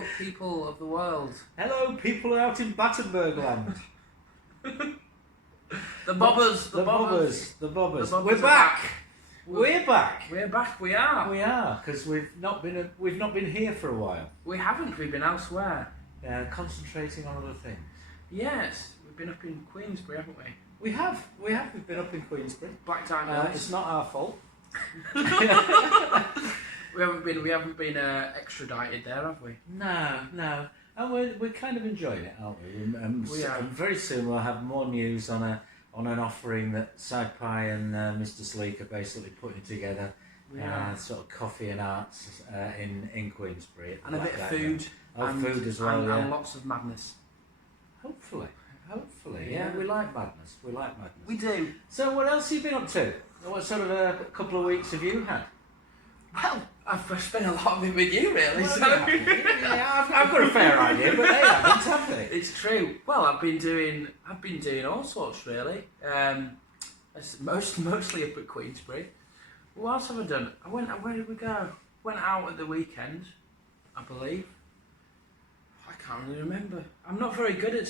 Hello, people of the world. Hello, people out in Battenberg land. The bobbers. The bobbers. The bobbers We're are back. We're back. We're back. We are. We are, because we've not been here for a while. We haven't. We've been elsewhere. Concentrating on other things. Yes, we've been up in Queensbury, haven't we? We have. We've been up in Queensbury. Black Diamond. It's not our fault. We haven't been extradited there, have we? No. And we're kind of enjoying it, aren't we? We are. And very soon we'll have more news on an offering that Sci-Fi and Mr. Sleek are basically putting together. Sort of coffee and arts in Queensbury. And a bit of food. And food as well, and lots of madness. Hopefully, yeah. We like madness. We do. So what else have you been up to? What sort of a couple of weeks have you had? Well, I've spent a lot of it with you, really. Well, so. Yeah, I've got a fair idea, but they haven't, have they? It's true. Well, I've been doing all sorts, really. Mostly up at Queensbury. What else have I done? Where did we go? Went out at the weekend, I believe. I can't really remember. I'm not very good at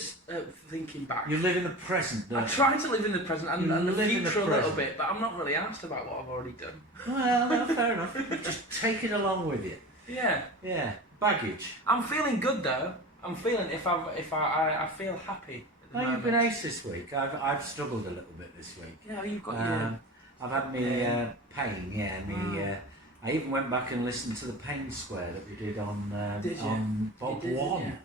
thinking back. You live in the present, don't you? I try to live in the present and the future a little bit, but I'm not really asked about what I've already done. Well, fair enough. Just take it along with you. Yeah. Baggage. I'm feeling good though. I'm feeling I feel happy. You've been ace this week. I've struggled a little bit this week. Yeah, you've got your. I've had me pain. Yeah, I even went back and listened to the Pain Square that we did on BoB 1.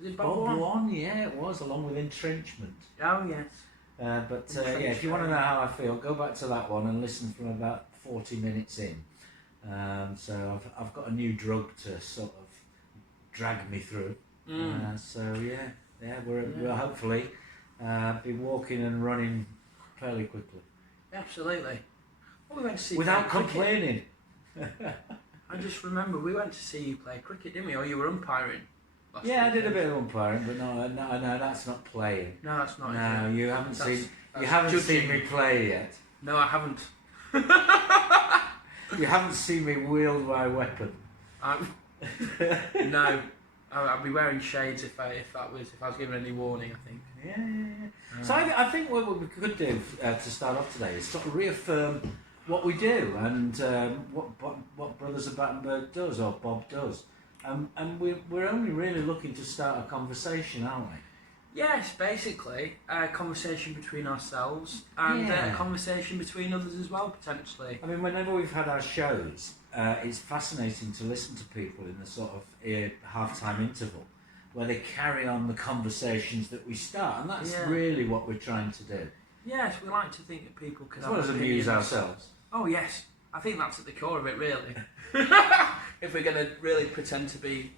Was it BoB 1? Yeah, it was, along with Entrenchment. Oh yes. If you want to know how I feel, go back to that one and listen from about 40 minutes in. So I've got a new drug to sort of drag me through. We'll hopefully be walking and running fairly quickly. Absolutely. Well, we went to see without complaining. I just remember we went to see you play cricket, didn't we? Or you were umpiring. I did a bit of umpiring, but no, that's not playing. No, that's not. No, you haven't seen me play yet. No, I haven't. You haven't seen me wield my weapon. No, I'd be wearing shades if I was given any warning. I think. Yeah. So I think what we could do to start off today is sort of reaffirm what we do and what Brothers of Battenberg does or BoB does. And we're only really looking to start a conversation, aren't we? Yes, basically a conversation between ourselves and a conversation between others as well, potentially. I mean, whenever we've had our shows, it's fascinating to listen to people in the sort of half-time interval where they carry on the conversations that we start, and that's really what we're trying to do. Yes, we like to think that people can as well as amuse ourselves. Oh yes, I think that's at the core of it, really. If we're going to really pretend to be,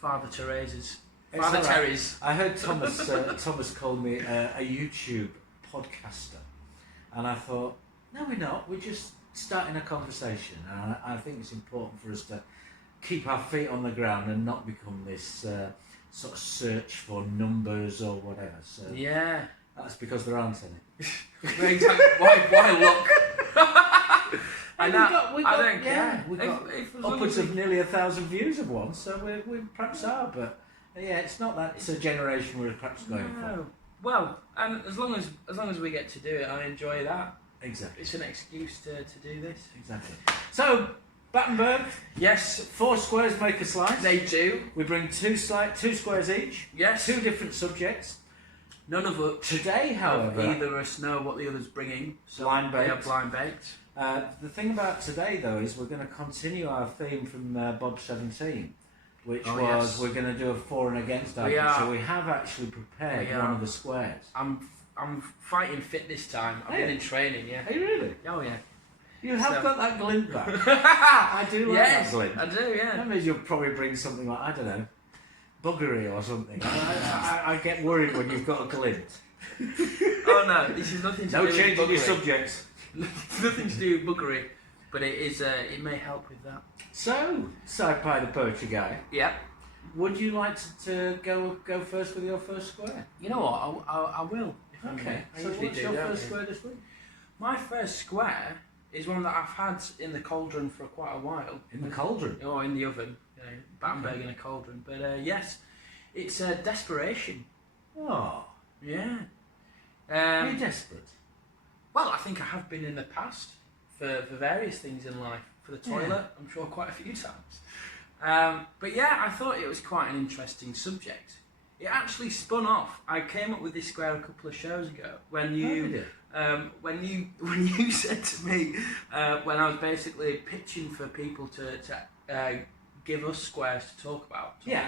Father Teresa's. Father Terry's. I heard Thomas called me a YouTube podcaster, and I thought, no, we're not. We're just starting a conversation, and I think it's important for us to keep our feet on the ground and not become this sort of search for numbers or whatever. So yeah, that's because there aren't any. Why look? I don't care. We got if upwards of nearly 1,000 views of one, so we perhaps are, but it's not that. It's a generation we're perhaps going for. Well, and as long as we get to do it, I enjoy that. Exactly. It's an excuse to do this. Exactly. So, Battenberg. Yes. 4 squares make a slice. They do. We bring two squares each. Yes. 2 different subjects. None of us today, however, either of us know what the other's bringing. So blind baked. They are blind baked. The thing about today, though, is we're going to continue our theme from BoB 17, which we're going to do a for and against argument. So we have actually prepared one of the squares. I'm fighting fit this time. I've been in training. Yeah. Are you really? Oh yeah. You have got that glint back. I do like that glint. I do. Yeah. That means you'll probably bring something like, I don't know, buggery or something. I get worried when you've got a glint. Oh no, this is nothing to do with buggery. No change in your subjects. Nothing to do with buggery, but it is. It may help with that. So, Sci-Fi the poetry guy. Yeah. Would you like to go first with your first square? You know what? I will. Okay. I So usually what's do, your don't first you? square this week? My first square is one that I've had in the cauldron for quite a while. In the cauldron? Or in the oven, Battenberg in a cauldron. But yes, it's Desperation. Oh. Yeah. Are you desperate? Well, I think I have been in the past for various things in life. For the toilet, I'm sure quite a few times. But yeah, I thought it was quite an interesting subject. It actually spun off. I came up with this square a couple of shows ago when you said to me when I was basically pitching for people to give us squares to talk about. You're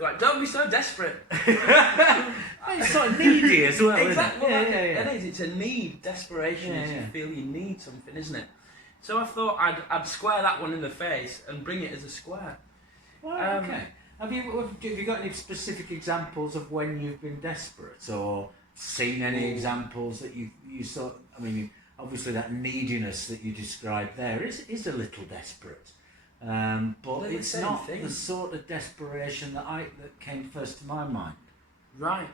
like, don't be so desperate. It's sort of needy as well. Exactly. Isn't it? Well, that is. It's a need. Desperation is you feel you need something, isn't it? So I thought I'd square that one in the face and bring it as a square. Well, okay. Have you got any specific examples of when you've been desperate, or seen any examples that you saw? I mean, obviously that neediness that you described there is a little desperate, but it's not the sort of desperation that came first to my mind. Right.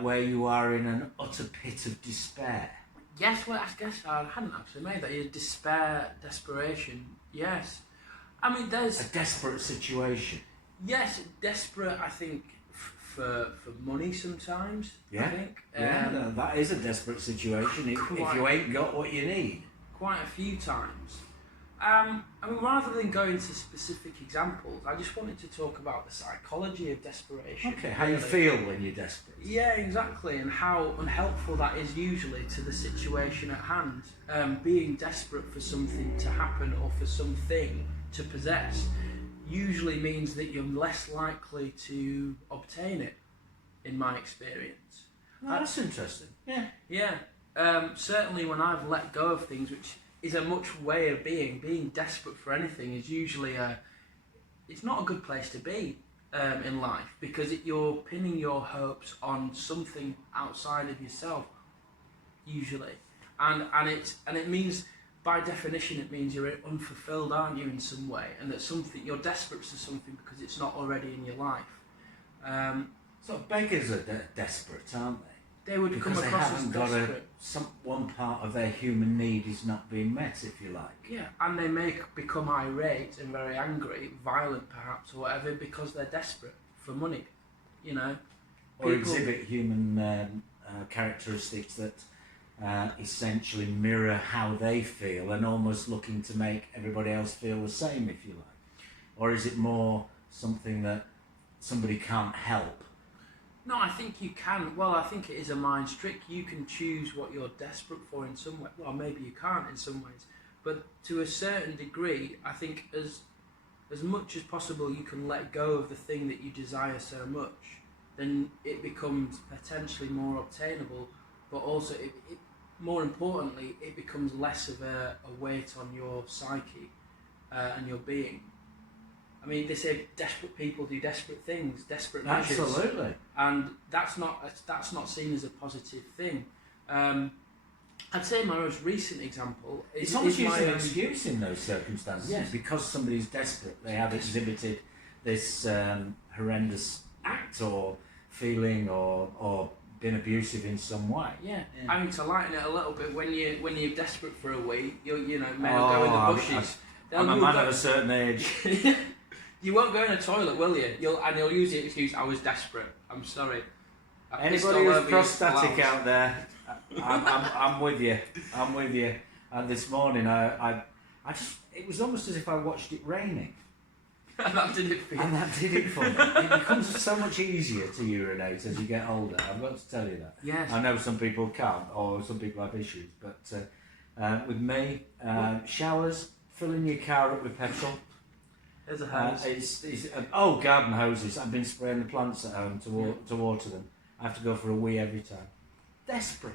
Where you are in an utter pit of despair. Yes, well, I guess I hadn't actually made that. Desperation. Yes. I mean, there's a desperate situation. Yes, desperate. I think for money sometimes. Yeah. I think. That is a desperate situation if you ain't got what you need. Quite a few times. I mean, rather than go into specific examples, I just wanted to talk about the psychology of desperation. Okay, how you feel when you're desperate. Yeah, exactly, and how unhelpful that is usually to the situation at hand. Being desperate for something to happen or for something to possess usually means that you're less likely to obtain it, in my experience. Oh, that's interesting. Yeah. Yeah. Certainly when I've let go of things, which is a much way of being desperate for anything is usually it's not a good place to be in life, because you're pinning your hopes on something outside of yourself usually, and it means, by definition, it means you're unfulfilled, aren't you, in some way, and that you're desperate for something because it's not already in your life. So beggars are desperate, aren't they? They would because come across as desperate. One part of their human need is not being met, if you like. Yeah, and they may become irate and very angry, violent perhaps, or whatever, because they're desperate for money, you know. Or exhibit human characteristics that essentially mirror how they feel, and almost looking to make everybody else feel the same, if you like. Or is it more something that somebody can't help? No, I think you can. Well, I think it is a mind trick. You can choose what you're desperate for in some way. Well, maybe you can't in some ways. But to a certain degree, I think as much as possible you can let go of the thing that you desire so much, then it becomes potentially more obtainable, but also, more importantly, it becomes less of a weight on your psyche and your being. I mean, they say desperate people do desperate things, desperate measures. Absolutely. And that's not seen as a positive thing. I'd say my most recent example is... It's almost used as an excuse in those circumstances. Yes. Because somebody's desperate, they have exhibited this horrendous act or feeling or been abusive in some way. Yeah. I mean, to lighten it a little bit, when you're desperate for a wee, you know, may go in the bushes. I'm a man of a certain age. You won't go in a toilet, will you? You'll use the excuse, I was desperate. I'm sorry. Anybody who's prostatic out there, I'm with you. I'm with you. And this morning, it was almost as if I watched it raining. And that did it for you. And that did it for me. It becomes so much easier to urinate as you get older. I've got to tell you that. Yes. I know some people can't, or some people have issues, but with me, showers, filling your car up with petrol. There's a hose. Garden hoses. I've been spraying the plants at home to water them. I have to go for a wee every time. Desperate.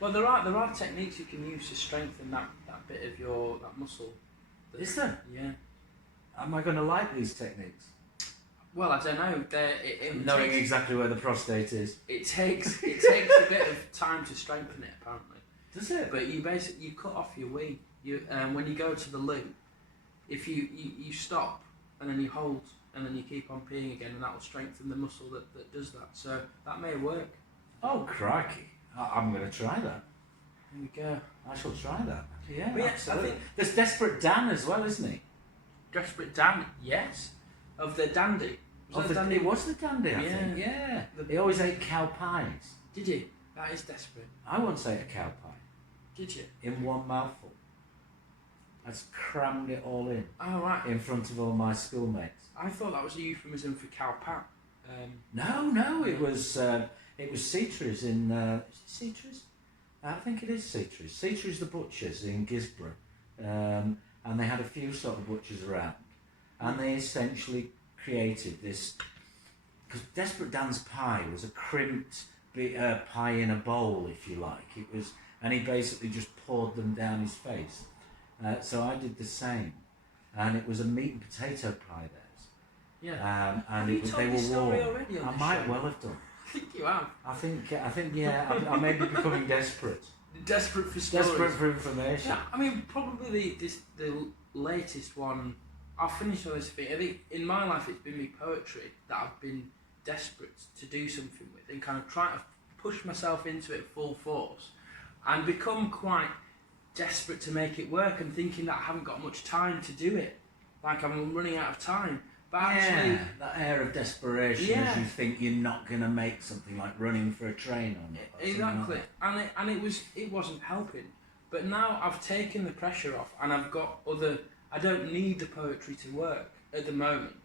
Well, there are techniques you can use to strengthen that bit of that muscle. Is there? Yeah. Am I going to like these techniques? Well, I don't know. Knowing exactly where the prostate is. It takes a bit of time to strengthen it, apparently. Does it? But you cut off your wee. When you go to the loo, if you stop and then you hold and then you keep on peeing again, and that will strengthen the muscle that does that. So that may work. Oh, crikey. I'm going to try that. There we go. I shall try that. Yeah, But yeah, absolutely. I think There's Desperate Dan as well, isn't he? Desperate Dan, yes. Of the dandy. It was the dandy, I Yeah. think. Yeah. He always ate cow pies. Did you? That is desperate. I once ate a cow pie Did you? in one mouthful. I just crammed it all in Oh, right. in front of all my schoolmates. I thought that was a euphemism for cow pat. No, it was Cetra's in. Is it Cetra's? I think it is Cetra's. Cetra's the butchers in Gisborough, and they had a few sort of butchers around, and they essentially created this. Because Desperate Dan's pie was a crimped pie in a bowl, if you like. It was, and he basically just poured them down his face. So I did the same, and it was a meat and potato pie. Yeah. And have you told they this were story warm. already on I the might show? well have done. I think you have. I think, yeah. I may be becoming desperate. Desperate for stories. Desperate for information. Yeah, I mean, probably the latest one. I'll finish on this thing. I think in my life it's been me poetry that I've been desperate to do something with, and kind of trying to push myself into it full force, and become quite desperate to make it work, and thinking that I haven't got much time to do it, like I'm running out of time. But actually, Yeah, that air of desperation Yeah. as you think you're not going to make something like running for a train on it. or something exactly, like and it wasn't helping. But now I've taken the pressure off, and I've got other. I don't need the poetry to work at the moment,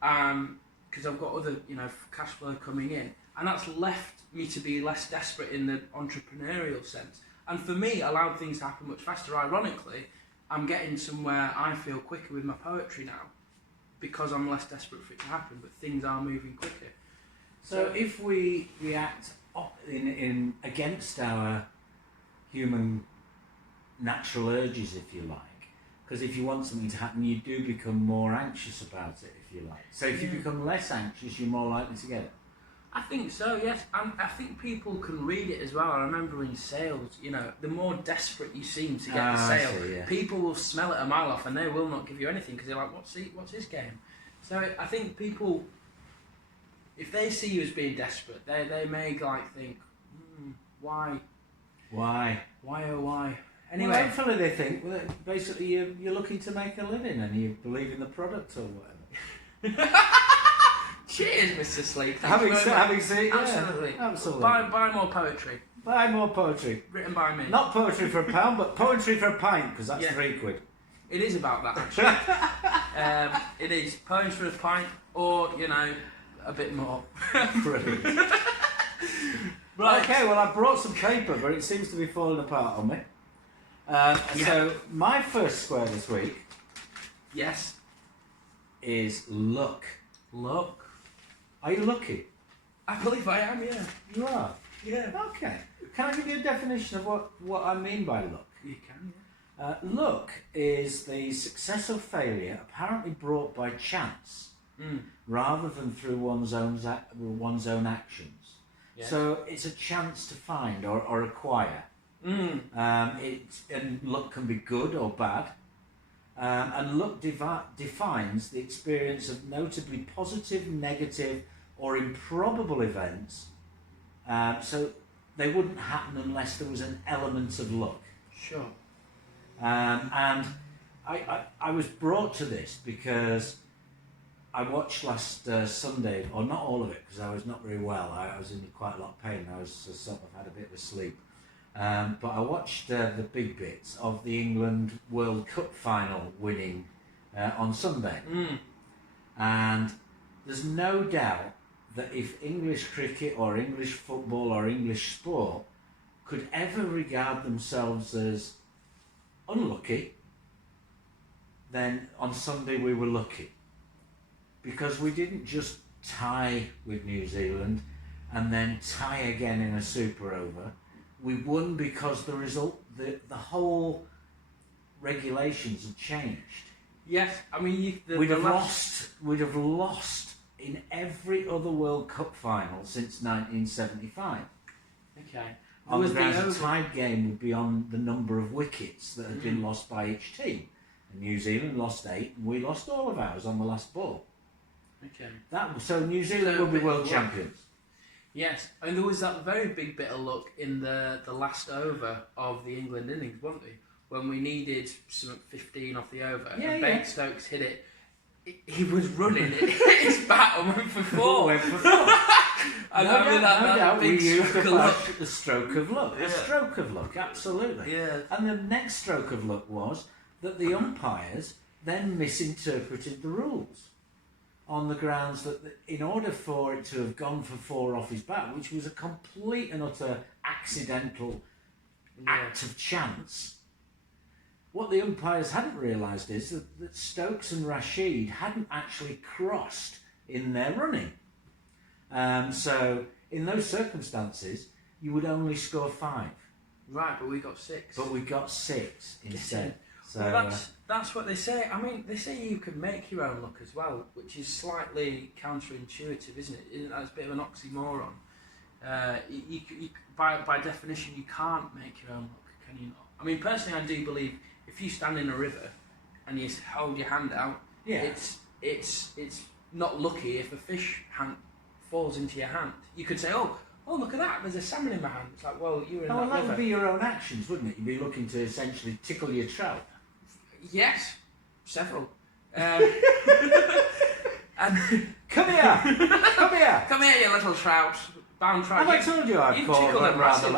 because I've got other cash flow coming in, and that's left me to be less desperate in the entrepreneurial sense. And for me, allowed things to happen much faster. Ironically, I'm getting somewhere I feel quicker with my poetry now, because I'm less desperate for it to happen. But things are moving quicker. So if we react in against our human natural urges, if you like, because if you want something to happen, you do become more anxious about it, if you like. So if you become less anxious, you're more likely to get it. I think so, yes. And I think people can read it as well. I remember in sales, the more desperate you seem to get the sale, I see, yeah. people will smell it a mile off, and they will not give you anything because they're like, what's his game? So I think people, if they see you as being desperate, they may think, why? Why? Why oh why? Anyway, Anyway, hopefully they think well, basically you're looking to make a living and you believe in the product or whatever. cheers, Mr. Sleep. Having said, yeah, Absolutely. absolutely. Buy more poetry. Buy more poetry. Written by me. Not poetry for a pound, but poetry for a pint, because that's Yeah. £3. It is about that, actually. It is. Poems for a pint, or, a bit more. Brilliant. Right. Okay, well I brought some paper, but it seems to be falling apart on me. So my first square this week Yes. is luck. Look. Are you lucky? I believe I am, yeah. You are. Yeah. Okay. Can I give you a definition of what I mean by luck? You can, Luck is the success or failure apparently brought by chance, rather than through one's own actions. Yes. So it's a chance to find or acquire. And luck can be good or bad. And luck defines the experience of notably positive, negative, or improbable events. So they wouldn't happen unless there was an element of luck. Sure. And I was brought to this because I watched last Sunday, or not all of it, because I was not very well. I was in quite a lot of pain. I was sort of had a bit of a sleep. But I watched the big bits of the England World Cup final winning on Sunday. And there's no doubt that if English cricket or English football or English sport could ever regard themselves as unlucky, then on Sunday we were lucky. Because we didn't just tie with New Zealand and then tie again in a super over. We won because the whole regulations had changed. Yes, I mean, We'd have lost in every other World Cup final since 1975. Okay. On the grounds a tied game would be on the number of wickets that had been lost by each team. And New Zealand lost 8, and we lost all of ours on the last ball. Okay. So New Zealand will be world champions. Yes, and there was that very big bit of luck in the last over of the England innings, wasn't there? When we needed some 15 off the over, and Stokes hit it. He was running it, hit his bat and went for 4. And no doubt, big we used the stroke of luck. Yeah. A stroke of luck, absolutely. Yeah. And the next stroke of luck was that the umpires then misinterpreted the rules on the grounds that in order for it to have gone for 4 off his bat, which was a complete and utter accidental act of chance, what the umpires hadn't realised is that Stokes and Rashid hadn't actually crossed in their running. So in those circumstances, you would only score 5. Right, but we got 6. But we got 6 instead. So well, that's what they say. I mean, they say you can make your own luck as well, which is slightly counterintuitive, isn't it? Isn't that a bit of an oxymoron? By definition, you can't make your own luck, can you not? I mean, personally, I do believe if you stand in a river and you hold your hand out, it's not lucky if a fish hand falls into your hand. You could say, oh, look at that, there's a salmon in my hand. It's like, well, you're in that river. That would be your own actions, wouldn't it? You'd be looking to essentially tickle your trout. Yes, several. And come here, come here, you little trout, bound trout. Have I told you I've caught a rather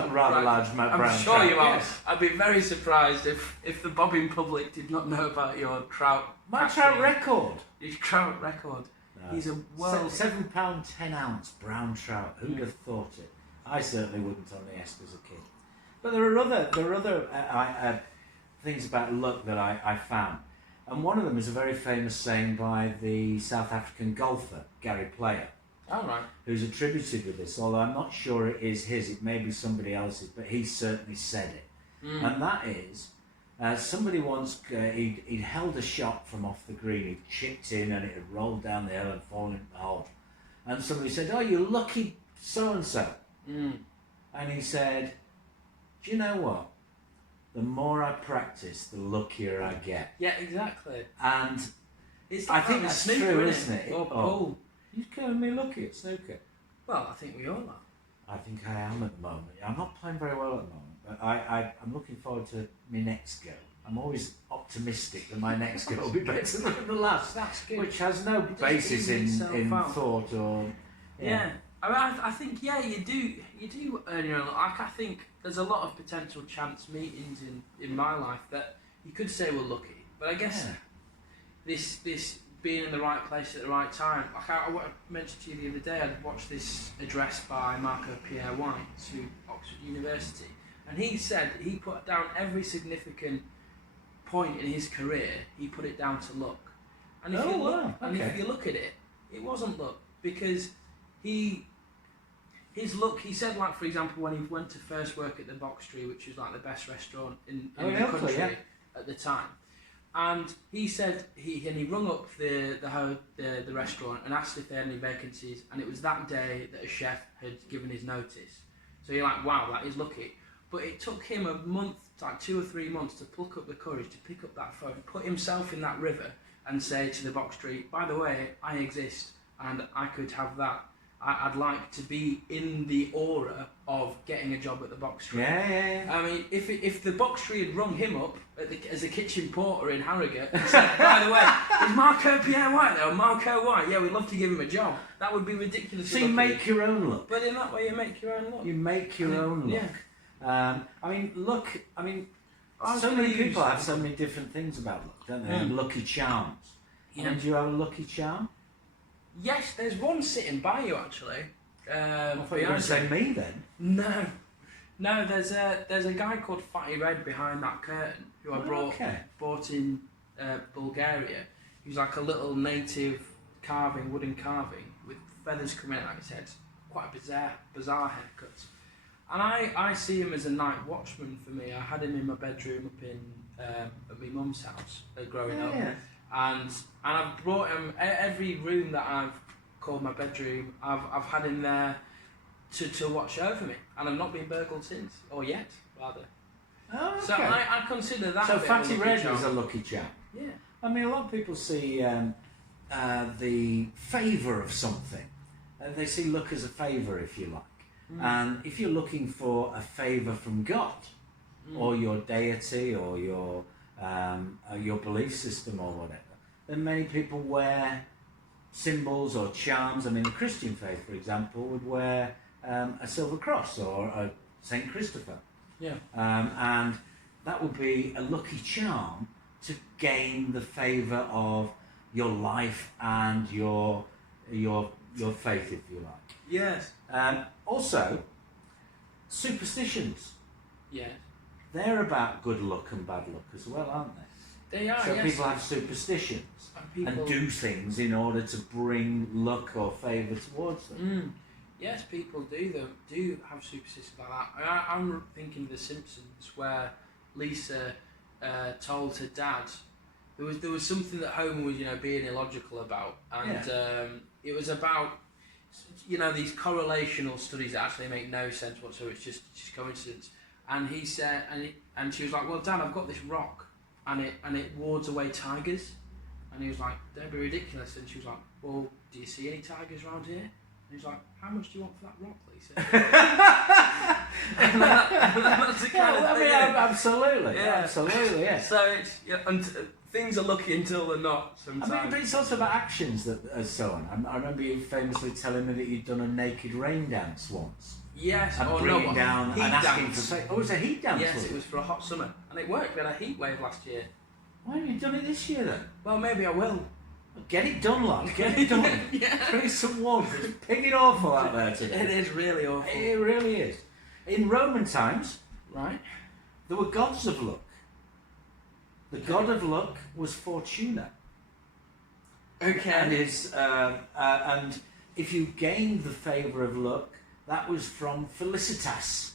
large brown trout? I'm sure you have. Yes. I'd be very surprised if the bobbing public did not know about your trout. My trout record. Your trout record. No. He's a world £7 10-ounce brown trout. Who'd have thought it? I certainly wouldn't on the Est as a kid. But there are other things about luck that I found, and one of them is a very famous saying by the South African golfer Gary Player. Oh, right. Who's attributed with this, although I'm not sure it is his, it may be somebody else's, but he certainly said it. And that is, somebody once, he'd held a shot from off the green, he'd chipped in and it had rolled down the hill and fallen into the hole. And somebody said, oh, you lucky so-and-so. And he said, do you know what? The more I practice, the luckier I get. Yeah, exactly. And it's I think that's true, isn't it? Or pool. You're calling me lucky at snooker. Well, I think we all are. I think I am at the moment. I'm not playing very well at the moment, but I'm looking forward to my next go. I'm always optimistic that my next go will be better than the last. That's good. Which has no basis in thought or... Yeah. I mean, I think, you do earn your own luck. Like, I think there's a lot of potential chance meetings in my life that you could say were lucky. But I guess this being in the right place at the right time. Like I mentioned to you the other day, I'd watched this address by Marco Pierre White to Oxford University, and he said he put down every significant point in his career, he put it down to luck. And if if you look at it, it wasn't luck, because his luck, he said, like, for example, when he went to first work at the Box Tree, which was like the best restaurant in the country at the time. And he said he rung up the restaurant and asked if they had any vacancies, and it was that day that a chef had given his notice. So you're like, wow, that is lucky. But it took him a month, like 2 or 3 months, to pluck up the courage to pick up that phone, put himself in that river, and say to the Box Tree, by the way, I exist, and I could have that. I'd like to be in the aura of getting a job at the Box Tree. Yeah. I mean, if the Box Tree had rung him up as a kitchen porter in Harrogate and said, by the way, is Marco Pierre White there? Marco White, yeah, we'd love to give him a job. That would be ridiculous. So you make your own luck. But in that way, you make your own luck. You make your own luck. Yeah. So many people have so many different things about luck, don't they? And lucky charms. Yeah. And do you have a lucky charm? Yes, there's one sitting by you, actually. I thought you were going to say me then. No. There's a guy called Fatty Red behind that curtain who I bought in Bulgaria. He's like a little native wooden carving with feathers coming out his head. Quite a bizarre haircut. And I see him as a night watchman for me. I had him in my bedroom up in at my mum's house growing up. Yeah. And I've brought him every room that I've called my bedroom. I've had him there to watch over me, and I've not been burgled since, or yet rather. Oh, okay. So I consider that. So a bit Fatty of a Red lucky is a lucky chap. Yeah. I mean, a lot of people see the favour of something They see luck as a favour, if you like. Mm. And if you're looking for a favour from God, or your deity, or your belief system, or whatever, then many people wear symbols or charms. I mean, the Christian faith, for example, would wear a silver cross or a Saint Christopher. Yeah. And that would be a lucky charm to gain the favour of your life and your faith, if you like. Yes. Also, superstitions. Yeah. They're about good luck and bad luck as well, aren't they? They are. So yes. people have superstitions People... and do things in order to bring luck or favour towards them. Yes, people do have superstitions like that. I'm thinking of The Simpsons, where Lisa told her dad there was something that Homer was being illogical about, and it was about these correlational studies that actually make no sense whatsoever. It's just coincidence. And he said, and she was like, "Well, Dad, I've got this rock, and it wards away tigers." And he was like, "Don't be ridiculous." And she was like, "Well, do you see any tigers around here?" And he was like, "How much do you want for that rock, Lisa?" and that's the kind of thing. Absolutely, yeah. Absolutely, yes. So it's things are lucky until they're not. Sometimes. I mean, but it's also about actions that are so on. I remember you famously telling me that you'd done a naked rain dance once. Yes, and bringing down and asking for. Oh, it was a heat dance. Yes, it was for a hot summer, and it worked. We had a heat wave last year. Why haven't you done it this year then? Well, maybe I will. Get it done, lad. Get it done. Yeah. Bring some warmth. It's pigging awful out there today. It is really awful. It really is. In Roman times, right, there were gods of luck. The god of luck was Tuna. Okay. And if you gained the favour of luck, that was from felicitas.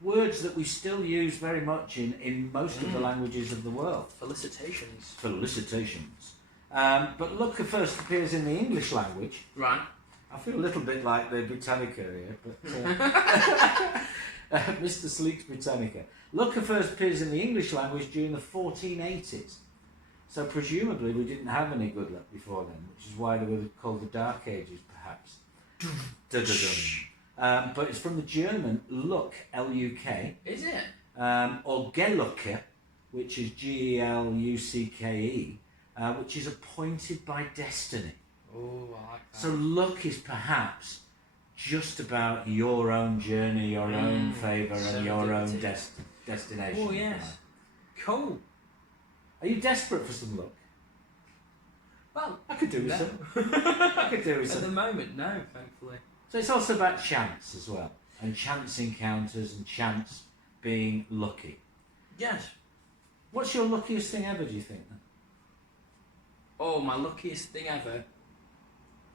Words that we still use very much in most of the languages of the world. Felicitations. Felicitations. But luck first appears in the English language. Right. I feel a little bit like the Britannica here, but Mr. Sleek's Britannica. Luck first appears in the English language during the 1480s. So presumably we didn't have any good luck before then, which is why they were called the Dark Ages, perhaps. But it's from the German Luck, L-U-K. Is it? Or Gelucke, which is G-E-L-U-C-K-E, which is appointed by destiny. Oh, I like that. So luck is perhaps just about your own journey, your own favour, and your own destination. Oh, yes. Cool. Are you desperate for some luck? Well, I could do with no. some. I could do with At the some. moment, no, thankfully. So it's also about chance as well, and chance encounters, and chance being lucky. Yes. What's your luckiest thing ever, do you think? Then? Oh, my luckiest thing ever.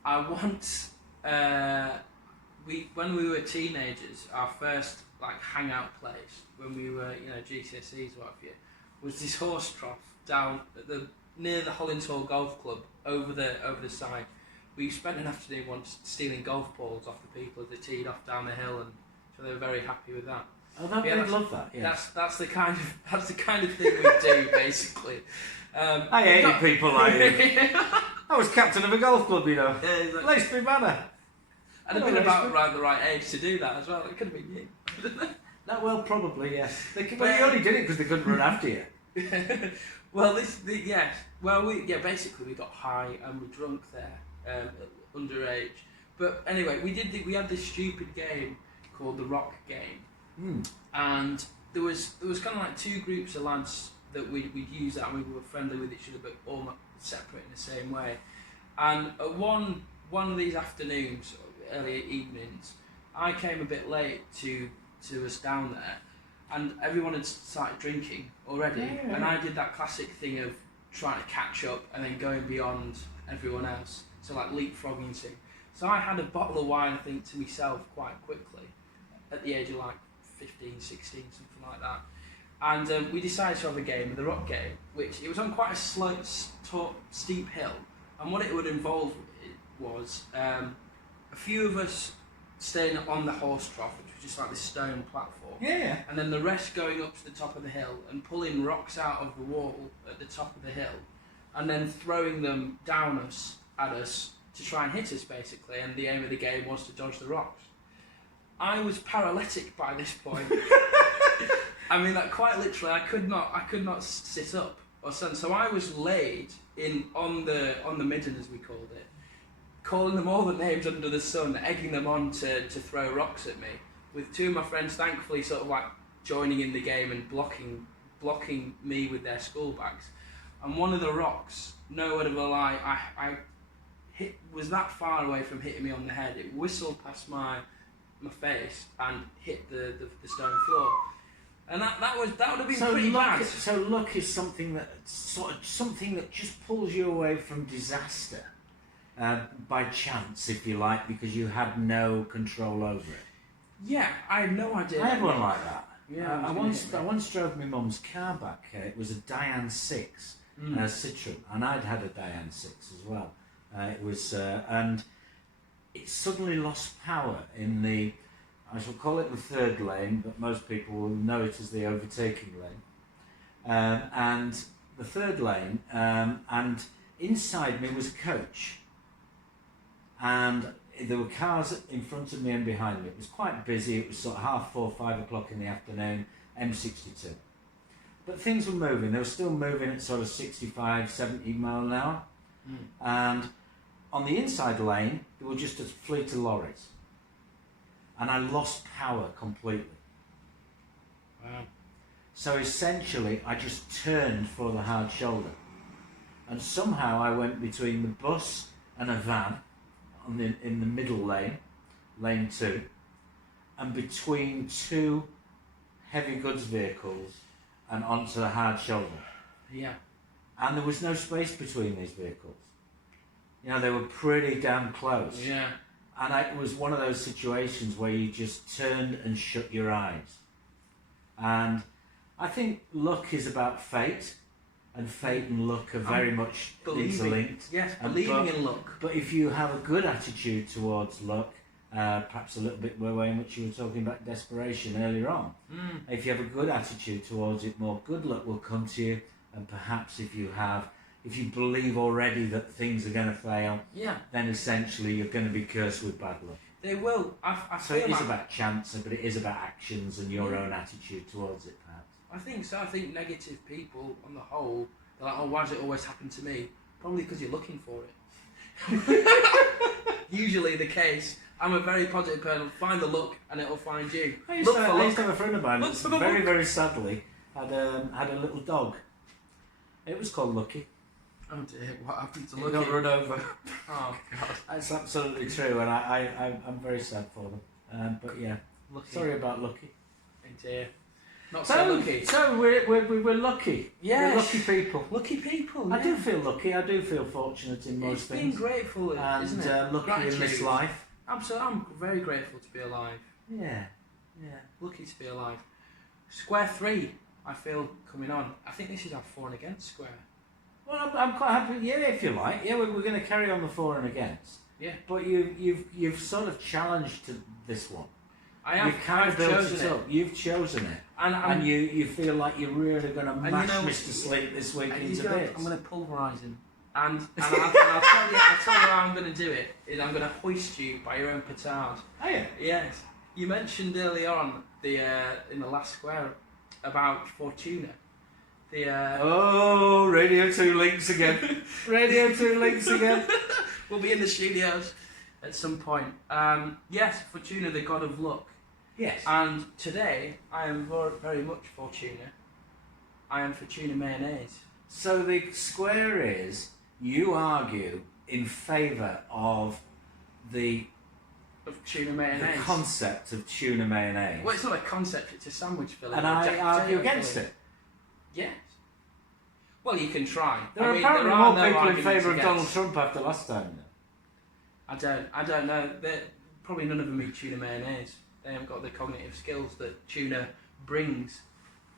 I once, when we were teenagers, our first hangout place when we were GCSEs what have you, was this horse trough down at near the Hollins Golf Club over the side. We spent an afternoon once stealing golf balls off the people as they teed off down the hill, and so they were very happy with that. Oh, they'd love that. Yeah. That's the kind of thing we do basically. I hated people like you. I was captain of a golf club, you know. Yeah, exactly. Laceby Manor. And I'd been about around the right age to do that as well. It could have been you. No, well, probably yes. Well, you only did it because they couldn't run after you. Well, basically we got high and were drunk there, underage. But anyway, we had this stupid game called the Rock Game, and there was kind of two groups of lads that we'd use that, and we were friendly with each other, but all separate in the same way. And at one of these afternoons, early evenings, I came a bit late to us down there, and everyone had started drinking already, and I did that classic thing of trying to catch up and then going beyond everyone else, so leapfrogging thing. So I had a bottle of wine, I think, to myself quite quickly, at the age of 15, 16, something like that. And we decided to have a game, the Rock Game, which it was on quite a slow, steep hill, and what it would involve was a few of us staying on the horse trough, which was just this stone platform. Yeah. And then the rest going up to the top of the hill and pulling rocks out of the wall at the top of the hill, and then throwing them down at us to try and hit us basically, and the aim of the game was to dodge the rocks. I was paralytic by this point. I mean, like, quite literally, I could not sit up or stand. So I was laid on the midden, as we called it, calling them all the names under the sun, egging them on to throw rocks at me. With two of my friends, thankfully, sort of like joining in the game and blocking me with their school bags. And one of the rocks, no word of a lie, I was that far away from hitting me on the head. It whistled past my face and hit the stone floor. And that would have been pretty bad. So luck is something that just pulls you away from disaster by chance, if you like, because you had no control over it. Yeah, I had no idea. I had one like that. Yeah, I once drove my mum's car back. It was a Diane 6 Citroen, and I'd had a Diane 6 as well. It was, and it suddenly lost power in the, I shall call it the third lane, but most people will know it as the overtaking lane. And the third lane, and inside me was a coach. And there were cars in front of me and behind me. It was quite busy. It was sort of 4:30, 5 o'clock in the afternoon, M62. But things were moving. They were still moving at sort of 65, 70 mile an hour. And on the inside lane, there were just a fleet of lorries. And I lost power completely. Wow. So essentially, I just turned for the hard shoulder. And somehow I went between the bus and a van in the middle lane, lane 2, and between two heavy goods vehicles and onto the hard shoulder. Yeah. And there was no space between these vehicles. You know, they were pretty damn close. Yeah. And it was one of those situations where you just turned and shut your eyes. And I think luck is about fate, and fate and luck are very much interlinked. Yes, believing in luck. But if you have a good attitude towards luck, perhaps a little bit the way in which you were talking about desperation earlier on, if you have a good attitude towards it, more good luck will come to you. And perhaps if you believe already that things are going to fail, then essentially you're going to be cursed with bad luck. They will. So it is about chance, but it is about actions and your own attitude towards it, perhaps. I think so. I think negative people, on the whole, they're like, oh, why does it always happen to me? Probably because you're looking for it. Usually the case. I'm a very positive person. Find the luck and it'll find you. I used to have a friend of mine that very sadly had a little dog. It was called Lucky. Oh dear, what happened to Lucky? Lucky? Got run over. Oh God. That's absolutely true, and I'm very sad for them. But yeah, Lucky. Sorry about Lucky. Oh dear. Not so lucky. So we're lucky. Yes. We're lucky people. Lucky people. I do feel lucky. I do feel fortunate in most things. Being grateful, isn't it? Lucky Gratitude. in this life. Absolutely, I'm very grateful to be alive. Yeah. Lucky to be alive. Square 3, I feel, coming on. I think this is our for and against square. Well, I'm quite happy. Yeah, if you like. Yeah, we're going to carry on the for and against. Yeah. But you've sort of challenged to this one. I have. You've kind of built chosen it up. You've chosen it. And you feel like you're really going to mash Mr. Sleep this week into bits. I'm going to pulverise him. And I'll tell you how I'm going to do it. Is I'm going to hoist you by your own petard. Oh yeah. Yes. You mentioned early on in the last square about Fortuna. Radio 2 links again. Radio 2 links again. We'll be in the studios at some point. Yes, Fortuna, the god of luck. Yes. And today I am very much Fortuna. I am Fortuna Mayonnaise. So the square is, you argue in favour of tuna mayonnaise. The concept of tuna mayonnaise. Well, it's not a concept, it's a sandwich filling. And I argue against it. Yes. Well, you can try. There are apparently more people in favour of Donald Trump after last time. I don't know. Probably none of them eat tuna mayonnaise. They haven't got the cognitive skills that tuna brings.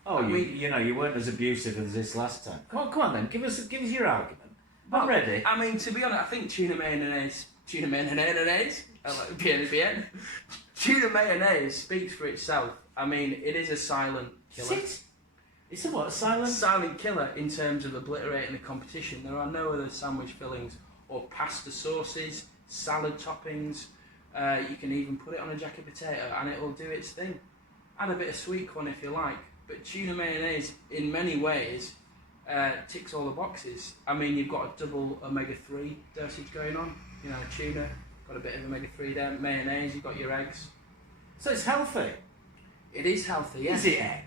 Oh, you weren't as abusive as this last time. Come on then, give us your argument. I'm ready. I mean, to be honest, I think tuna mayonnaise, I like bien. Tuna mayonnaise speaks for itself. I mean, it is a silent killer. It's a what? Silent? Silent killer in terms of obliterating the competition. There are no other sandwich fillings or pasta sauces, salad toppings. You can even put it on a jacket potato and it will do its thing. Add a bit of sweet corn if you like. But tuna mayonnaise, in many ways, ticks all the boxes. I mean, you've got a double omega-3 dosage going on. You know, tuna, got a bit of omega-3 there. Mayonnaise, you've got your eggs. So it's healthy. It is healthy, yes. Is it egg?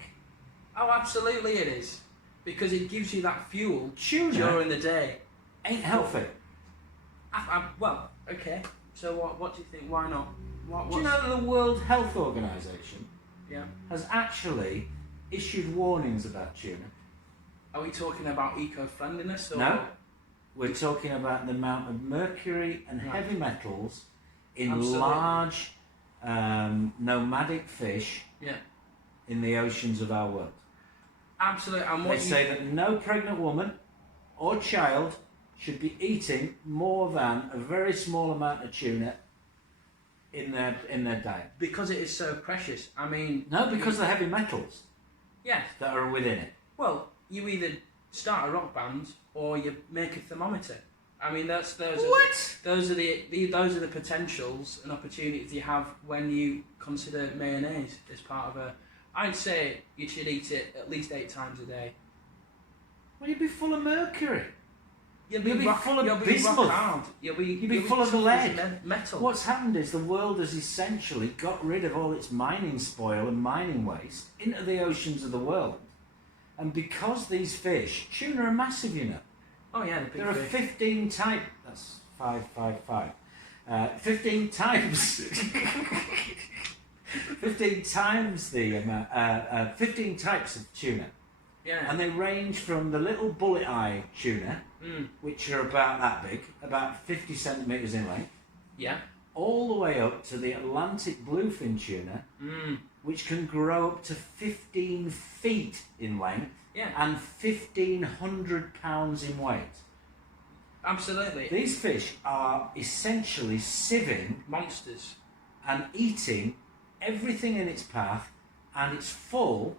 Oh, absolutely it is. Because it gives you that fuel Tuna during the day. ain't healthy. Well, okay. So what do you think? Why not? Do you know that the World Health Organization Yeah. has actually issued warnings about tuna? Are we talking about eco-friendliness? Or? No. We're talking about the amount of mercury and heavy metals in Absolutely. large nomadic fish in the oceans of our world. Absolutely. And They say that no pregnant woman or child should be eating more than a very small amount of tuna in their diet. Because it is so precious. I mean... No, because of the heavy metals Yes. that are within it. Well, you either start a rock band or you make a thermometer. I mean, those are the potentials and opportunities you have when you consider mayonnaise as part of a... I'd say you should eat it at least 8 times a day. Well, you'd be full of mercury. You'll be full of you'll be bismuth. rock hard. You'll be full of tough as lead. Metal. What's happened is the world has essentially got rid of all its mining spoil and mining waste into the oceans of the world. And because these fish, tuna are massive, you know. Oh yeah, the big There are fish. 15 types. That's 555. 15 times. 15 times the amount. 15 types of tuna. Yeah. And they range from the little bullet eye tuna, which are about that big, about 50 centimetres in length, Yeah. all the way up to the Atlantic bluefin tuna, which can grow up to 15 feet in length and 1,500 pounds in weight. Absolutely. These fish are essentially sieving Monsters. and eating everything in its path, and it's full.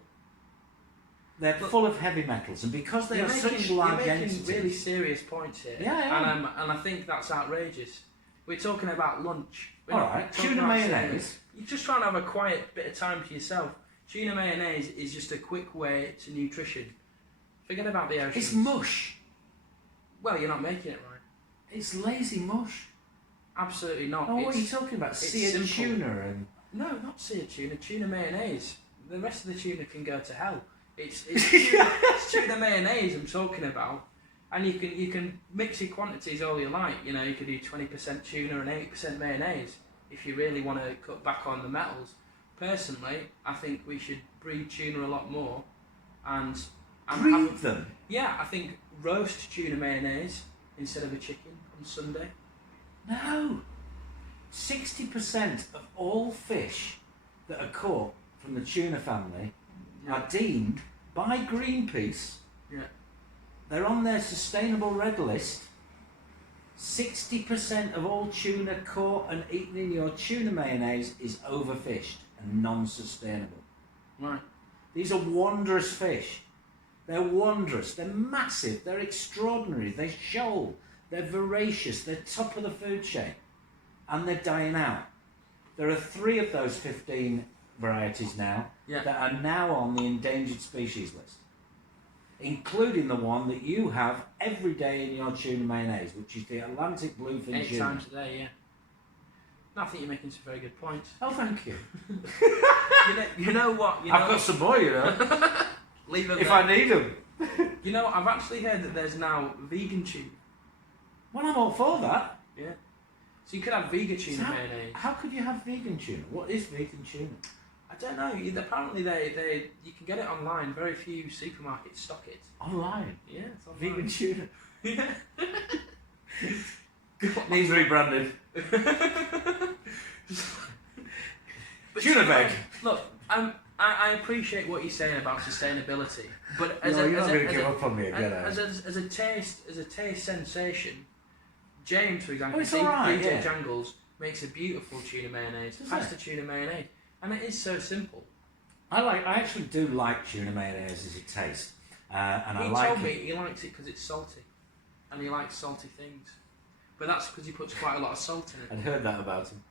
They're full of heavy metals, and because they are such large you're making entities, really serious points here. Yeah. And I think that's outrageous. We're talking about lunch. We're All not right, talking tuna about mayonnaise. cereal. You're just trying to have a quiet bit of time for yourself. Tuna mayonnaise is just a quick way to nutrition. Forget about the ocean. It's mush. Well, you're not making it right. It's lazy mush. Absolutely not. Oh, what are you talking about? Seared simple. tuna and... No, not seared tuna. Tuna mayonnaise. The rest of the tuna can go to hell. It's tuna mayonnaise I'm talking about, and you can mix your quantities all you like. You know, you could do 20% tuna and 80% mayonnaise if you really want to cut back on the metals. Personally, I think we should breed tuna a lot more, and breed them. Yeah, I think roast tuna mayonnaise instead of a chicken on Sunday. No, 60% of all fish that are caught from the tuna family are deemed by Greenpeace. Yeah. They're on their sustainable red list. 60% of all tuna caught and eaten in your tuna mayonnaise is overfished and non-sustainable. Right. These are wondrous fish. They're wondrous. They're massive. They're extraordinary. They shoal. They're voracious. They're top of the food chain. And they're dying out. There are 3 of those 15 varieties now that are now on the endangered species list, including the one that you have every day in your tuna mayonnaise, which is the Atlantic bluefin 8 tuna. times a day, yeah. No, I think you're making some very good points. Oh, thank you. You know what? I've got some more, you know. Leave it if there. I need them. You know, I've actually heard that there's now vegan tuna. Well, I'm all for that. Yeah. So you could have vegan tuna So mayonnaise. how could you have vegan tuna? What is vegan tuna? I don't know. Apparently, you can get it online. Very few supermarkets stock it. Online? Yeah, it's online. Vegan tuna. Yeah. Needs rebranded. But Tuna veg. Look, I appreciate what you're saying about sustainability, but as you're not going to as give up on me again. as a taste sensation, James, for example, Oh, it's all right, DJ yeah. Jangles makes a beautiful tuna mayonnaise, Does pasta it? tuna mayonnaise, and it is so simple. I actually do like tuna mayonnaise as a taste, and I He like told it. me he likes it because it's salty, and he likes salty things. But that's because he puts quite a lot of salt in it. I'd heard that about him.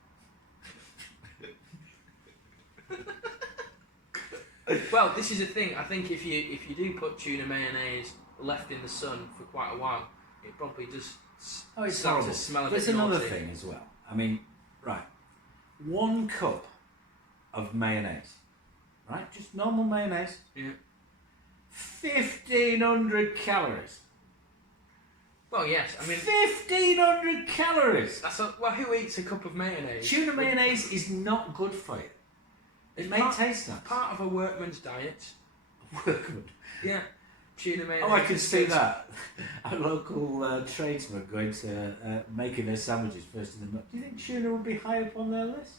Well, this is the thing. I think if you do put tuna mayonnaise left in the sun for quite a while, it probably just It's start horrible. to smell a There's bit another naughty. thing as well. I mean, right, 1 cup of mayonnaise, right? Just normal mayonnaise. Yeah. 1,500 calories. Well, yes. I mean, 1,500 calories. well, who eats a cup of mayonnaise? Tuna mayonnaise is not good for you. It may taste nice. Part of a workman's diet. Workman. Yeah. Tuna mayonnaise. Oh, I can see that. A local tradesman going to making their sandwiches first in the morning. Do you think tuna will be high up on their list?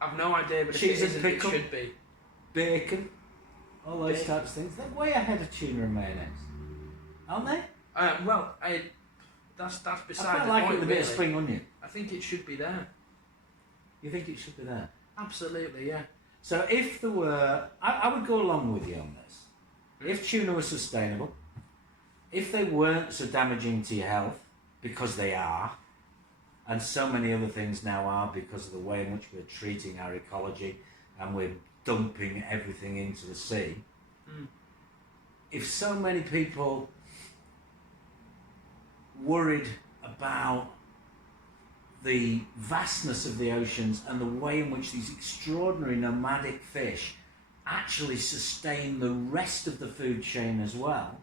I've no idea, but Cheese if it and isn't, it pickle. should be. Bacon, all those Bacon. types of things. They're way ahead of tuna and mayonnaise, aren't they? Well, that's I beside quite the like point, it with a bit really. of spring onion. I think it should be there. You think it should be there? Absolutely, yeah. So if there were, I would go along with you on this. If tuna was sustainable, if they weren't so damaging to your health, because they are, and so many other things now are because of the way in which we're treating our ecology and we're dumping everything into the sea. If so many people worried about the vastness of the oceans and the way in which these extraordinary nomadic fish actually sustain the rest of the food chain as well,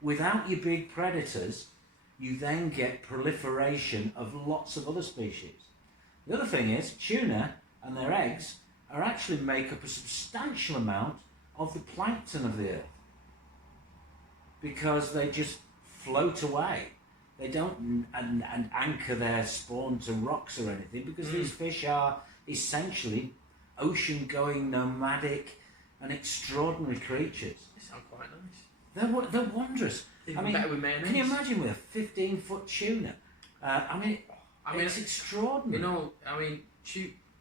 without your big predators, you then get proliferation of lots of other species. The other thing is, tuna and their eggs are actually make up a substantial amount of the plankton of the earth, because they just float away. They don't and anchor their spawn to rocks or anything, because these fish are essentially ocean-going, nomadic and extraordinary creatures. They sound quite nice. They're wondrous. Even better with mayonnaise. Can you imagine with a 15-foot tuna? It's extraordinary. You know,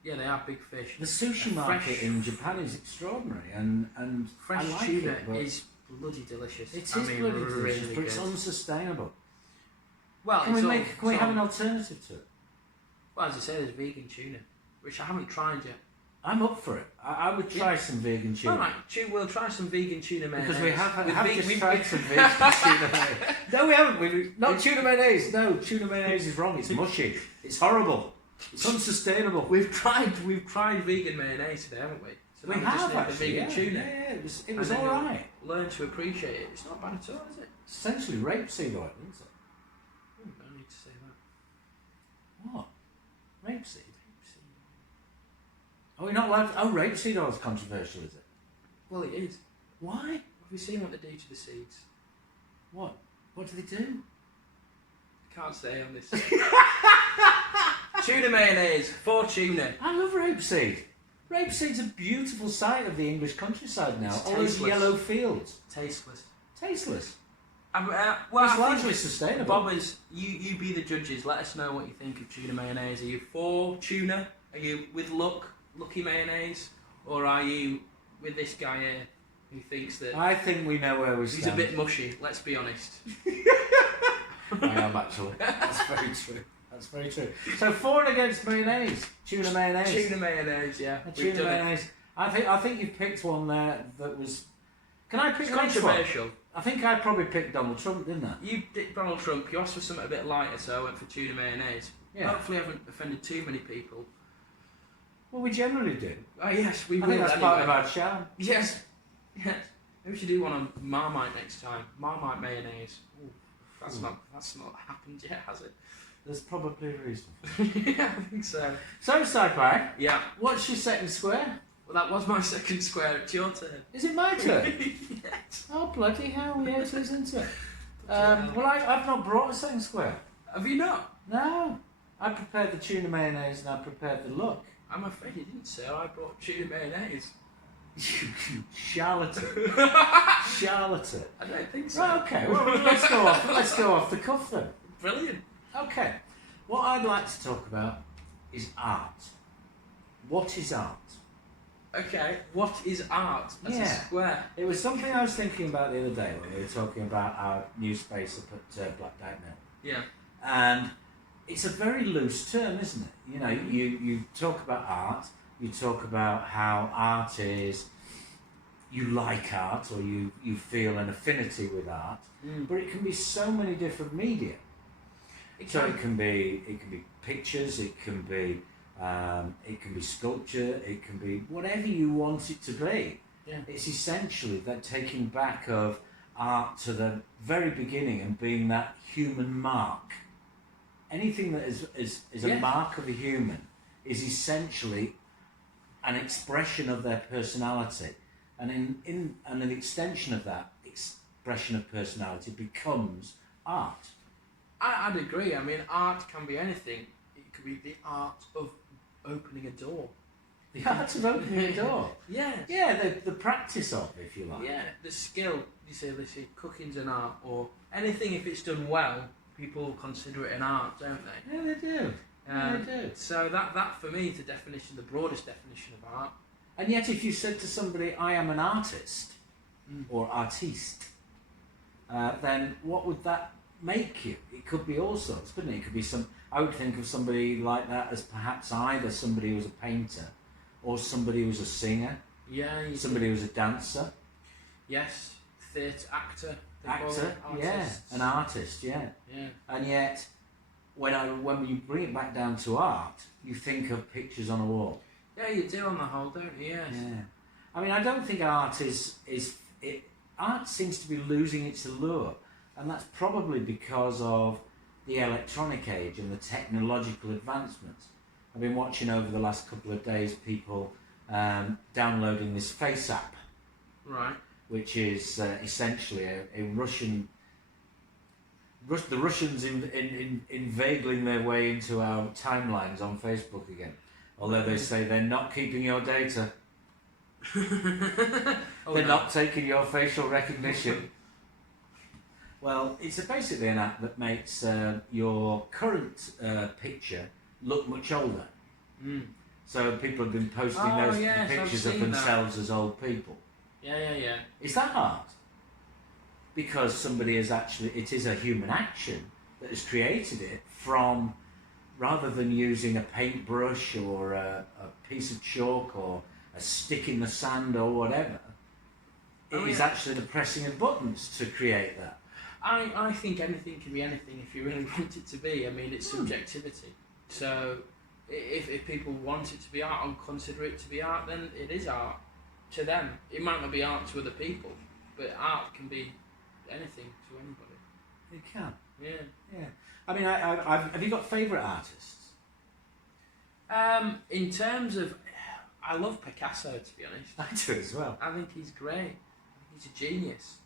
yeah, they are big fish. The sushi market in Japan is extraordinary, and Fresh I like tuna it, but is bloody delicious. it is bloody bloody delicious, really but it's good. unsustainable. Well, Can we have an alternative to it? Well, as I say, there's vegan tuna, which I haven't tried yet. I'm up for it. I would try some vegan tuna. All right, we'll try some vegan tuna mayonnaise. Because we have With just tried some vegan tuna mayonnaise. No, we haven't. Not tuna mayonnaise. No, tuna mayonnaise is wrong. It's mushy. It's horrible. It's unsustainable. We've tried vegan mayonnaise today, haven't we? So We now have just need actually. the vegan tuna. Yeah, it was And then all right. Learn to appreciate it. It's not bad at all, is it? It's essentially rapeseed oil, isn't it? I need to say that. What? Rapeseed? Oh, we're not allowed to... Oh, rapeseed oil is controversial, is it? Well, it is. Why? Have you seen what they do to the seeds? What? What do they do? I can't say on this. Tuna mayonnaise for tuna. I love rapeseed. Rapeseed's a beautiful sight of the English countryside now. It's All those tasteless. yellow fields. Tasteless. Tasteless. Well, It's I largely think, sustainable. Bobbers, you be the judges. Let us know what you think of tuna mayonnaise. Are you for tuna? Are you with Lucky mayonnaise? Or are you with this guy here who thinks that I think we know where we he's stand. a bit mushy, let's be honest. I am actually. That's very true. That's very true. So for and against mayonnaise. Tuna mayonnaise. Tuna mayonnaise, yeah. Tuna We've done it. mayonnaise. I think you picked one there that was... Can I pick It's the next one? controversial. I think I probably picked Donald Trump, didn't I? You did Donald Trump, you asked for something a bit lighter, so I went for tuna mayonnaise. Yeah. Hopefully I haven't offended too many people. Well, we generally do. Oh yes, we I will think that's anyway. part of our charm. Yes. Yes. Maybe we should do one on Marmite next time. Marmite mayonnaise. Ooh, that's not happened yet, has it? There's probably a reason. Yeah, I think so. So, Sci-Fi, Yeah. what's your second square? Well, that was my second square. It's your turn. Is it my turn? Yes. Oh, bloody hell, yeah, it is, isn't it? Well, I've not brought a second square. Have you not? No. I prepared the tuna mayonnaise and I prepared the look. I'm afraid you didn't, sir. I brought tuna mayonnaise. You charlatan. Charlatan. I don't think so. Right, okay, well, let's go off the cuff then. Brilliant. Okay. What I'd like to talk about is art. What is art? Okay, what is art as a Yeah. square? It was something I was thinking about the other day when we were talking about our new space up at Black Dyke Mill. Yeah. And it's a very loose term, isn't it? You know, you talk about art, you talk about how art is, you like art or you feel an affinity with art, but it can be so many different media. It can be pictures, it can be sculpture, it can be whatever you want it to be. Yeah. It's essentially that taking back of art to the very beginning and being that human mark. Anything that is a mark of a human is essentially an expression of their personality, and and an extension of that expression of personality becomes art. I'd agree. I mean, art can be anything. It could be the art of opening a door. The art of opening a door. Yes. Yeah, the practice of, if you like. Yeah, the skill. You say, cooking's an art, or anything if it's done well, people consider it an art, don't they? Yeah, they do. They do. So that for me is the broadest definition of art. And yet, if you said to somebody, "I am an artist," or artiste, then what would that make you? It could be all sorts, couldn't it? It could be I would think of somebody like that as perhaps either somebody who was a painter, or somebody who was a singer. Yeah. Somebody who was a dancer. Yes. Theatre actor. Yeah, an artist, yeah. Yeah. And yet, when you bring it back down to art, you think of pictures on a wall. Yeah, you do on the whole, don't you? Yes. Yeah. I mean, I don't think art art seems to be losing its allure, and that's probably because of the electronic age and the technological advancements. I've been watching over the last couple of days people downloading this Face app. Right. Which is essentially a Russian. The Russians inveigling their way into our timelines on Facebook again. Although they say they're not keeping your data. They're not taking your facial recognition. Well, it's basically an app that makes your current picture look much older. So people have been posting the pictures of themselves as old people. Yeah. Is that art? Because somebody it is a human action that has created it from, rather than using a paintbrush or a piece of chalk or a stick in the sand or whatever. It is actually the pressing of buttons to create that. I think anything can be anything if you really want it to be. I mean, it's subjectivity. So if people want it to be art and consider it to be art, then it is art. To them, it might not be art to other people, but art can be anything to anybody. It can. Yeah. I mean, have you got favourite artists? In terms of, I love Picasso, to be honest. I do as well. I think he's great. I think he's a genius.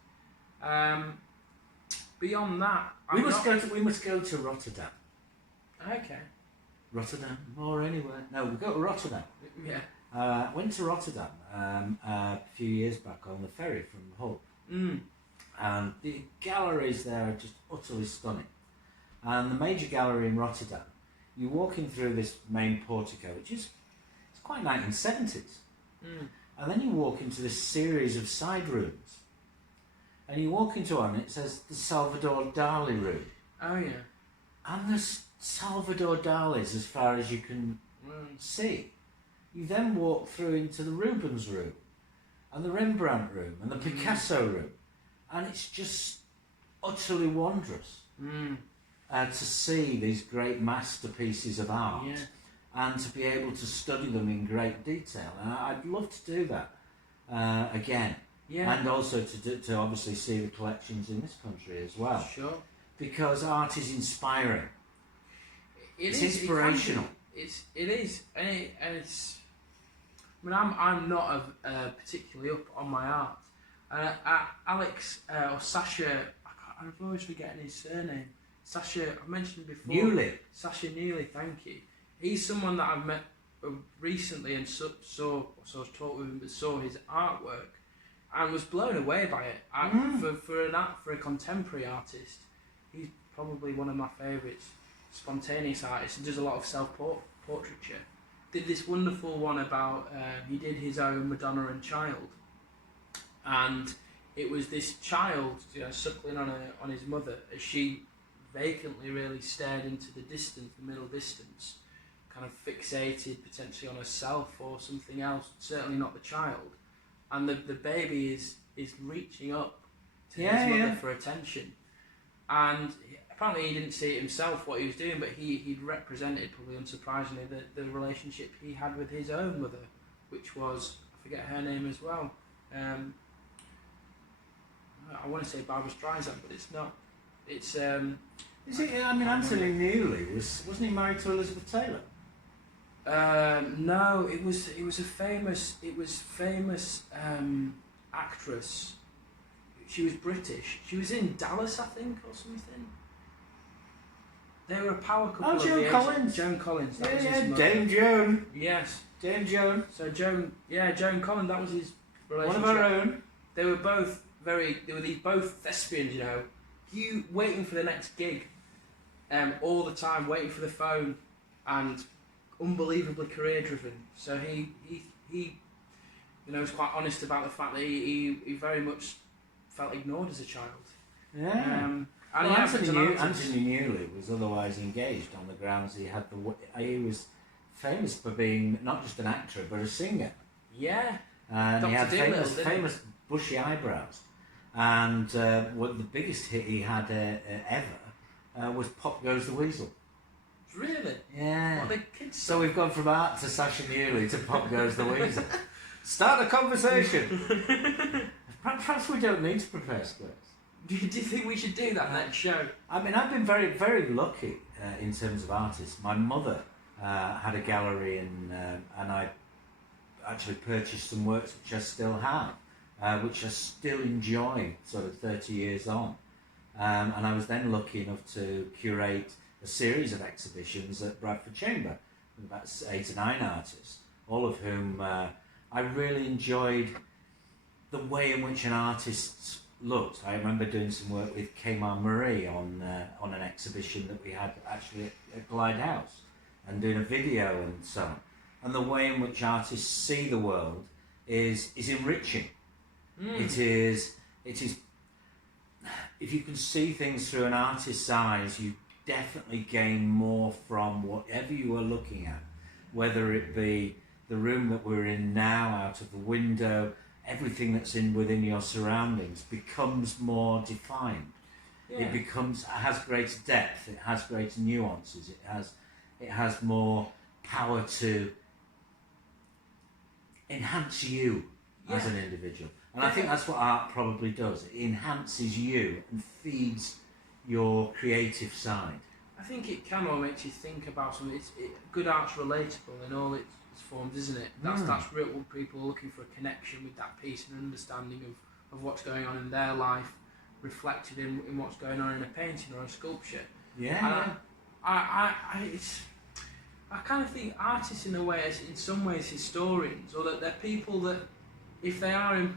Beyond that, we must go to Rotterdam. Okay. Rotterdam or anywhere? No, we go to Rotterdam. Yeah. Went to Rotterdam a few years back on the ferry from Hull, and the galleries there are just utterly stunning. And the major gallery in Rotterdam, you're walking through this main portico, which is quite 1970s, and then you walk into this series of side rooms, and you walk into one, and it says the Salvador Dali room. Oh yeah. And there's Salvador Dali's as far as you can see. You then walk through into the Rubens room, and the Rembrandt room, and the Picasso room, and it's just utterly wondrous to see these great masterpieces of art, and to be able to study them in great detail. And I'd love to do that again, and also to obviously see the collections in this country as well. Sure. Because art is inspiring. It's inspirational. It is, and it's. I mean, I'm not particularly up on my art. Alex or Sasha, I'm always forgetting his surname. Sasha, I mentioned before. Newley. Sasha Newley, thank you. He's someone that I've met recently and saw taught with him, but saw his artwork and was blown away by it. For a contemporary artist, he's probably one of my favourites. Spontaneous artist, and does a lot of self-portraiture. Did this wonderful one about he did his own Madonna and Child, and it was this child, suckling on his mother as she vacantly really stared into the distance, the middle distance, kind of fixated potentially on herself or something else, certainly not the child. And the baby is reaching up to his mother for attention. And apparently he didn't see it himself what he was doing, but he'd represented, probably unsurprisingly, the relationship he had with his own mother, which was, I forget her name as well. I want to say Barbara Streisand, but it's not. It's Is it? I mean, Anthony Newley wasn't he married to Elizabeth Taylor? No, it was a famous actress. She was British. She was in Dallas, I think, or something. They were a power couple. Oh, Joan Collins. Joan Collins. That was his mother. Dame Joan. Yes. Dame Joan. So Joan Collins. That was his relationship. One of our own. They were both these both thespians, you know. You waiting for the next gig, all the time, waiting for the phone, and unbelievably career driven. So he you know, was quite honest about the fact that he very much felt ignored as a child. Yeah. And well, Anthony Newley was otherwise engaged on the grounds he was famous for being not just an actor but a singer. Yeah. And he had famous bushy eyebrows. And the biggest hit he had ever was Pop Goes the Weasel. Really? Yeah. What the kids? So we've gone from art to Sasha Newley to Pop Goes the Weasel. Start a conversation. Perhaps we don't need to prepare scripts. Do you think we should do that next show? I mean, I've been very, very lucky in terms of artists. My mother had a gallery and I actually purchased some works which I still have, which I still enjoy sort of 30 years on. And I was then lucky enough to curate a series of exhibitions at Bradford Chamber with about 8 or 9 artists, all of whom I really enjoyed the way in which an artist looked. I remember doing some work with Kmar Marie on an exhibition that we had actually at Glide House, and doing a video and so on. And the way in which artists see the world is enriching. It is. If you can see things through an artist's eyes, you definitely gain more from whatever you are looking at, whether it be the room that we're in now, out of the window. Everything that's within your surroundings becomes more defined. Yeah. It has greater depth. It has greater nuances. It has more power to enhance you as an individual. And I think that's what art probably does. It enhances you and feeds your creative side. I think it can all make you think about something. Good art's relatable in all its forms, isn't it? That's real. People are looking for a connection with that piece and understanding of what's going on in their life, reflected in what's going on in a painting or a sculpture. Yeah. And I kind of think artists in a way, in some ways, historians, or that they're people that, if they are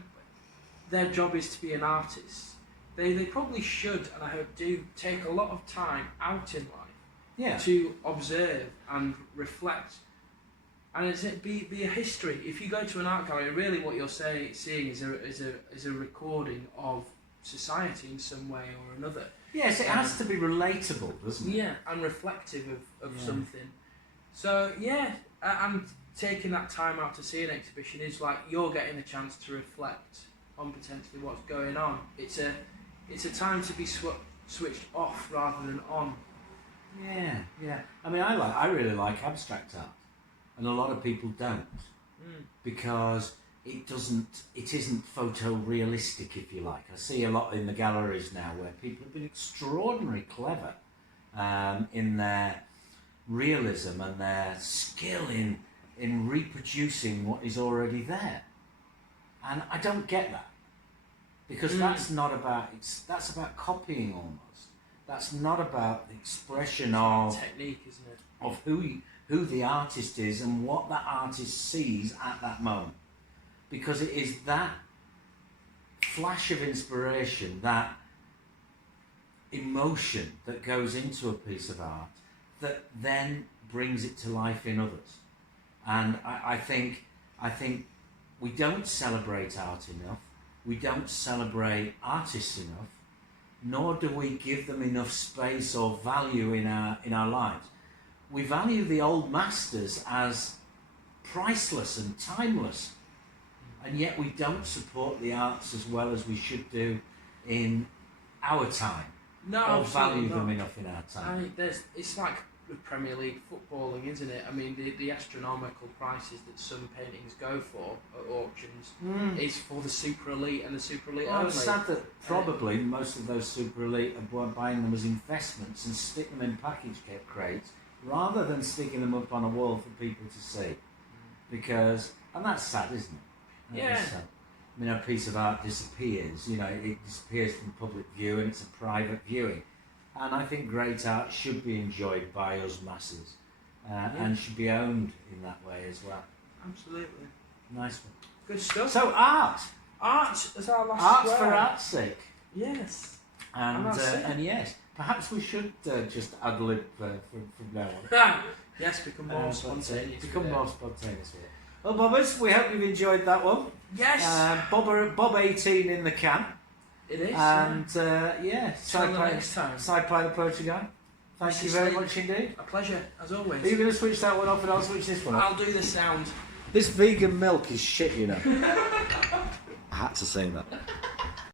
their job is to be an artist, they probably should, and I hope do, take a lot of time out in life to observe and reflect. And be a history. If you go to an art gallery, really what you're seeing is a recording of society in some way or another. Yes, it has to be relatable, doesn't it? Yeah, and reflective of something. So and taking that time out to see an exhibition is like you're getting a chance to reflect on potentially what's going on. It's a time to be switched off rather than on. Yeah. I mean, I really like abstract art. And a lot of people don't, because it isn't photorealistic, if you like. I see a lot in the galleries now where people have been extraordinarily clever in their realism and their skill in reproducing what is already there. And I don't get that, because that's about copying almost. That's not about the expression of technique, isn't it? Of who the artist is and what that artist sees at that moment. Because it is that flash of inspiration, that emotion that goes into a piece of art that then brings it to life in others. And I think we don't celebrate art enough. We don't celebrate artists enough. nor do we give them enough space or value in our lives. We value the old masters as priceless and timeless, and yet we don't support the arts as well as we should do in our time, No, or value not. them enough in our time. It's like with Premier League footballing, isn't it? I mean, the astronomical prices that some paintings go for at auctions is for the super elite and the super elite Well, only. it's sad that probably most of those super elite are buying them as investments and stick them in package crates rather than sticking them up on a wall for people to see. Because, and that's sad, isn't it? That is sad. I mean, a piece of art disappears, it disappears from public view and it's a private viewing. And I think great art should be enjoyed by us masses and should be owned in that way as well. Absolutely. Nice one. Good stuff. So art. Art is our last Art's swear. for art's sake. Yes. And yes, perhaps we should just ad lib from now on. Yes, become more spontaneous. Become more spontaneous with it. Well, Bobbers, we hope you've enjoyed that one. Yes. Bob 18 in the can. It is. And Till the next time. Side pile approach again. Thank you very much indeed. A pleasure, as always. Are you going to switch that one off and I'll switch this one off? I'll do the sound. This vegan milk is shit, I had to say that.